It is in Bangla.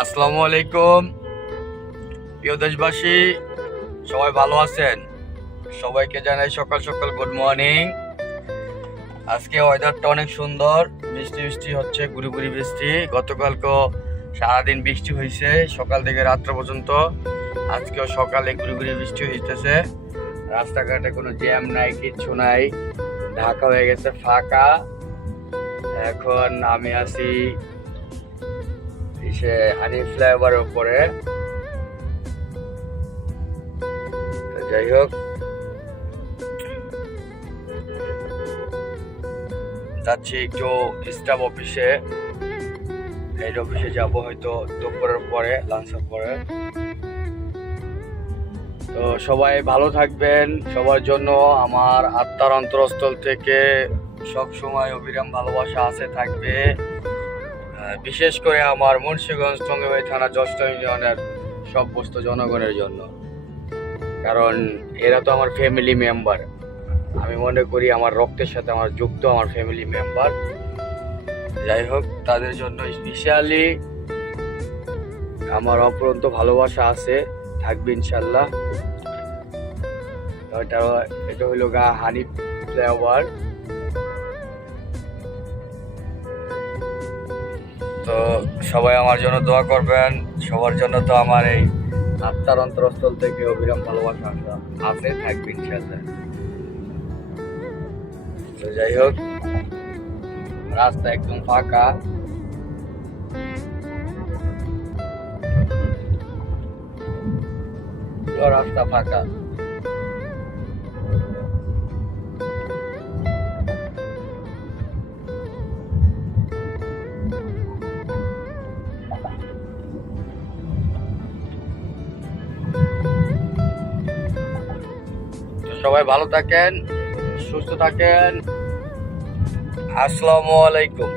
আসসালামু আলাইকুম প্রিয় দেশবাসী, সবাই ভালো আছেন? সবাইকে জানাই সকাল সকাল গুড মর্নিং। আজকে ওয়েদারটা অনেক সুন্দর, বৃষ্টি বৃষ্টি হচ্ছে, গুড়ি গুড়ি বৃষ্টি। গতকালকে সারাদিন বৃষ্টি হয়েছে, সকাল থেকে রাত্র পর্যন্ত। আজকেও সকালে গুড়ি গুড়ি বৃষ্টি হইতেছে। রাস্তাঘাটে কোনো জ্যাম নাই, কিচ্ছু নাই, ঢাকা হয়ে গেছে ফাঁকা। এখন আমি আছি হানি ফ্লাইওভারের উপরে। যাই হোক, যাচ্ছি একটু স্টাফ অফিসে। হেড অফিসে যাব হয়তো দুপুরের পরে, লাঞ্চের পরে। তো সবাই ভালো থাকবেন। সবার জন্য আমার আত্মার অন্তরস্থল থেকে সব সময় অবিরাম ভালোবাসা আছে, থাকবে। বিশেষ করে আমার মুন্সিগঞ্জ টঙ্গীবাড়ি থানা জজটা ইউনিয়নের সব বস্তু জনগণের জন্য, কারণ এরা তো আমার ফ্যামিলি মেম্বার। আমি মনে করি আমার রক্তের সাথে আমার যুক্ত, আমার ফ্যামিলি মেম্বার। যাই হোক, তাদের জন্য স্পেশালি আমার অপরন্ত ভালোবাসা আছে, থাকবে ইনশাল্লাহ। এটা হইল হানি ফ্লাইওভার। তো সবাই আমার জন্য দোয়া করবেন। সবার জন্য তো আমার এই আত্মার অন্তরস্থল থেকে অবিরাম ভালোবাসা আছে, থাকবে ইনশাল্লাহ। তো যাই হোক, রাস্তা একদম ফাঁকা। রাস্তা ফাঁকা। সবাই ভালো থাকেন, সুস্থ থাকেন। আসসালামু আলাইকুম।